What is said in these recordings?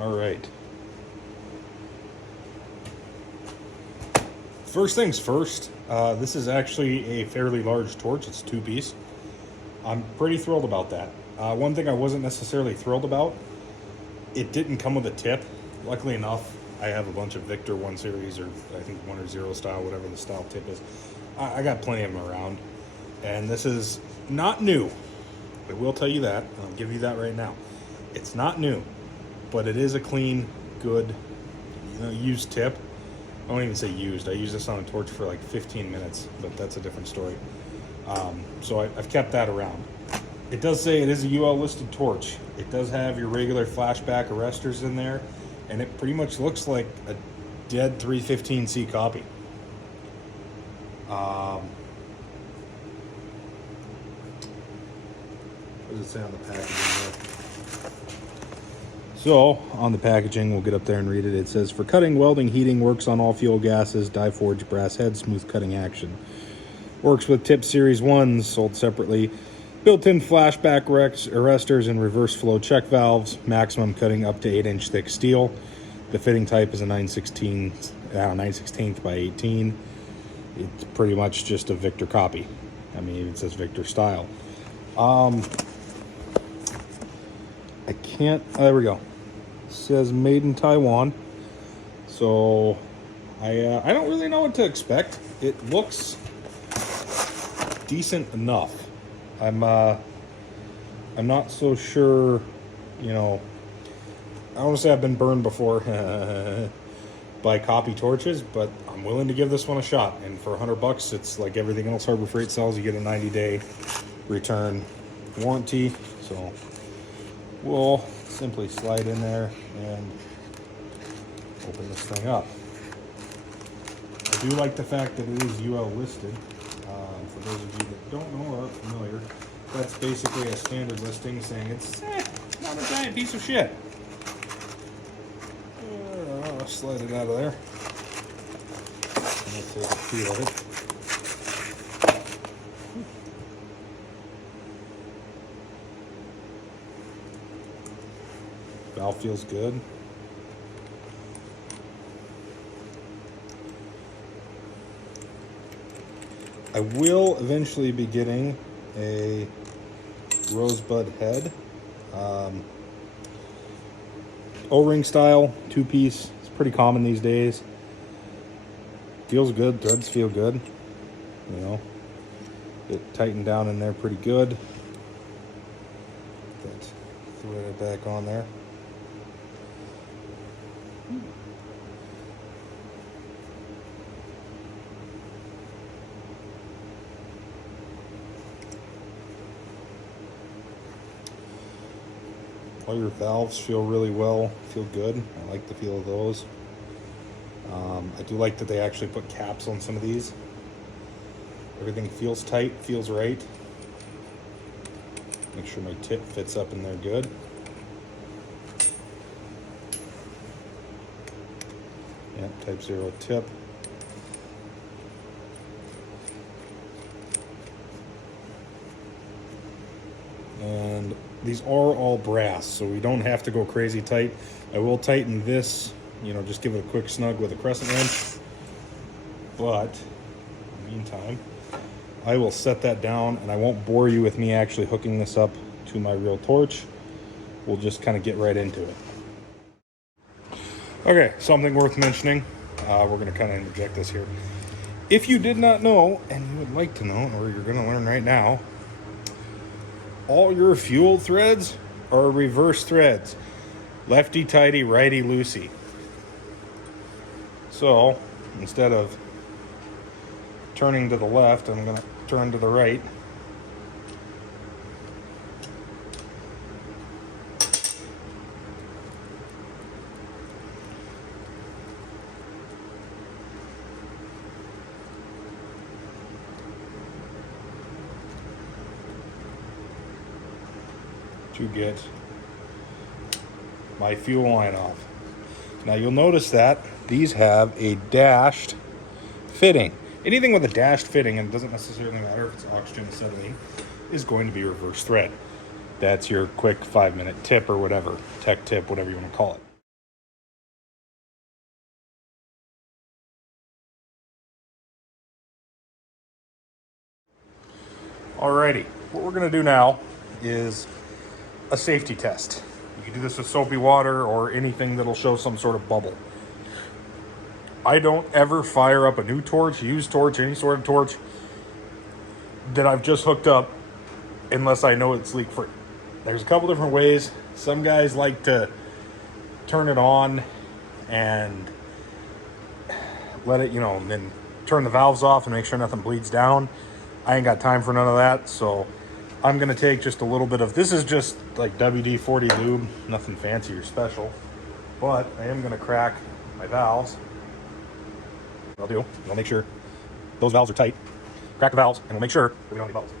All right. First things first, this is actually a fairly large torch. It's 2-piece. I'm pretty thrilled about that. One thing I wasn't necessarily thrilled about, it didn't come with a tip. Luckily enough, I have a bunch of Victor 1 series, or I think 1 or 0 style, whatever the style tip is. I got plenty of them around. And this is not new. I will tell you that. I'll give you that right now. It's not new, but it is a clean, good, used tip. I won't even say used. I used this on a torch for like 15 minutes, but that's a different story. So I've kept that around. It does say it is a UL listed torch. It does have your regular flashback arresters in there, and it pretty much looks like a dead 315C copy. What does it say on the packaging there? So, on the packaging, we'll get up there and read it. It says, for cutting, welding, heating, works on all fuel gases, die forged brass head, smooth cutting action. Works with tip series 1s, sold separately. Built-in flashback arresters and reverse flow check valves. Maximum cutting up to 8-inch thick steel. The fitting type is a 9/16 by 18. It's pretty much just a Victor copy. I mean, it says Victor style. I can't, there we go. It says made in Taiwan. So I don't really know what to expect. It looks decent enough. I'm not so sure, I don't want to say I've been burned before by copy torches, but I'm willing to give this one a shot. And for $100, it's like everything else Harbor Freight sells. You get a 90-day return warranty. So we'll simply slide in there and open this thing up. I do like the fact that it is UL listed. For those of you that don't know or aren't familiar, that's basically a standard listing saying it's not a giant piece of shit. I'll slide it out of there. And let's take a feel of it. Valve feels good. I will eventually be getting a rosebud head. O-ring style, 2-piece. It's pretty common these days. Feels good, threads feel good. It tightened down in there pretty good. That thread back on there. All your valves feel really well, feel good. I like the feel of those. I do like that they actually put caps on some of these. Everything feels tight, feels right. Make sure my tip fits up in there good. Yeah, type 0 tip. And these are all brass, so we don't have to go crazy tight. I will tighten this, just give it a quick snug with a crescent wrench. But in the meantime, I will set that down, and I won't bore you with me actually hooking this up to my real torch. We'll just kind of get right into it. Okay, something worth mentioning. We're going to kind of interject this here. If you did not know, and you would like to know, or you're going to learn right now, all your fuel threads are reverse threads. Lefty tighty, righty loosey. So instead of turning to the left, I'm going to turn to the right. To get my fuel line off. Now you'll notice that these have a dashed fitting. Anything with a dashed fitting, and it doesn't necessarily matter if it's oxygen acetylene, is going to be reverse thread. That's your quick 5-minute tip or whatever, tech tip, whatever you want to call it. Alrighty, what we're gonna do now is a safety test. You can do this with soapy water or anything that'll show some sort of bubble. I don't ever fire up a new torch, used torch, any sort of torch that I've just hooked up unless I know it's leak free. There's a couple different ways. Some guys like to turn it on and let it, and then turn the valves off and make sure nothing bleeds down. I ain't got time for none of that, so I'm gonna take just a little bit of, this is just like WD-40 lube, nothing fancy or special, but I am gonna crack my valves. What I'll do, I'll make sure those valves are tight, crack the valves, and we'll make sure that we don't have any bubbles.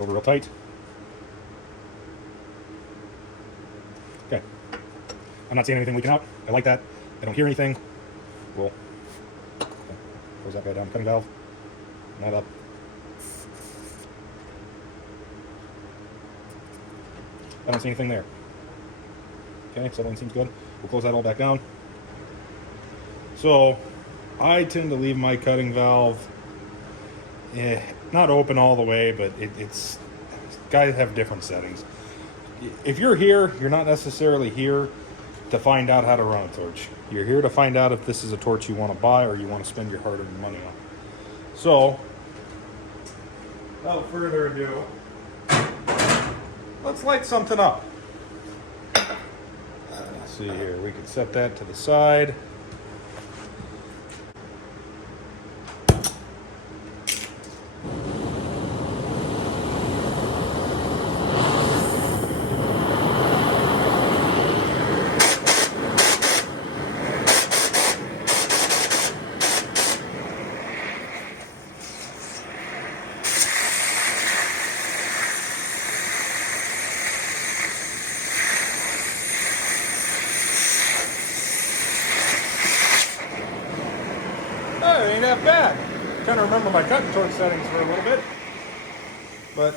Over real tight. Okay. I'm not seeing anything leaking out. I like that. I don't hear anything. We'll close that guy down. Cutting valve. Not up. I don't see anything there. Okay, settling seems good. We'll close that all back down. So, I tend to leave my cutting valve not open all the way, but it's guys have different settings. If you're here, you're not necessarily here to find out how to run a torch. You're here to find out if this is a torch you want to buy or you want to spend your hard-earned money on. So, without further ado, let's light something up. Let's see here, we can set that to the side. Oh, it ain't that bad. I'm trying to remember my cutting torch settings for a little bit, but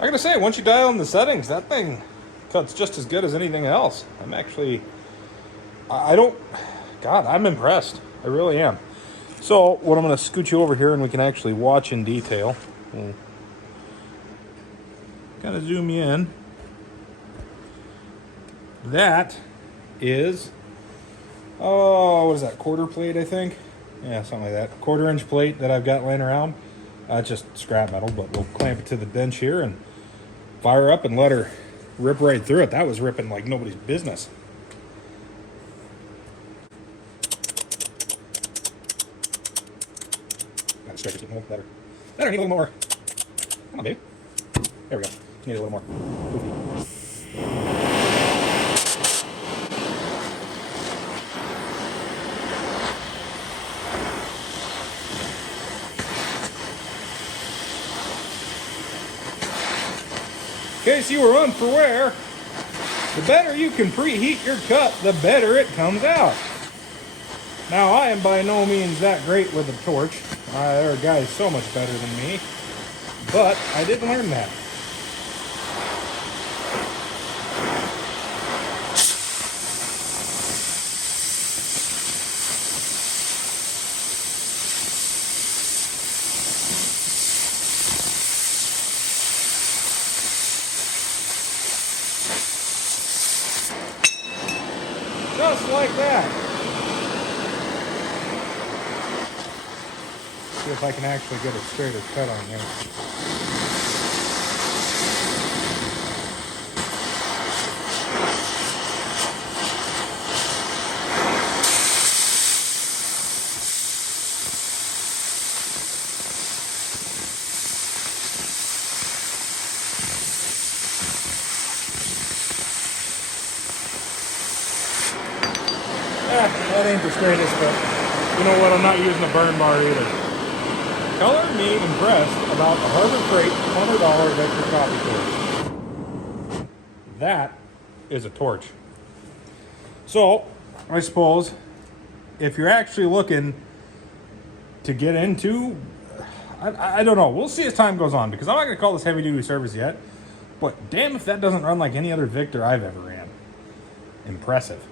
I gotta say, once you dial in the settings, that thing cuts just as good as anything else. I'm actually, I'm impressed. I really am. So, what I'm gonna scoot you over here and we can actually watch in detail. We'll kind of zoom you in. That is, what is that, quarter plate, I think? Yeah, something like that. 1/4-inch plate that I've got laying around. Just scrap metal, but we'll clamp it to the bench here and fire up and let her rip right through it. That was ripping like nobody's business. Gotta stretch it a little better. Better, need a little more. Come on, babe. There we go. Need a little more. Poofy. In case you were unaware, the better you can preheat your cut, the better it comes out. Now, I am by no means that great with a torch. There are guys so much better than me, but I did learn that. like that. See if I can actually get a straighter cut on here. That ain't the straightest, but you know what? I'm not using a burn bar either. Color me impressed about the Harbor Freight $100 Vector coffee torch. That is a torch. So, I suppose, if you're actually looking to get into, I don't know. We'll see as time goes on, because I'm not going to call this heavy duty service yet. But damn if that doesn't run like any other Victor I've ever ran. Impressive.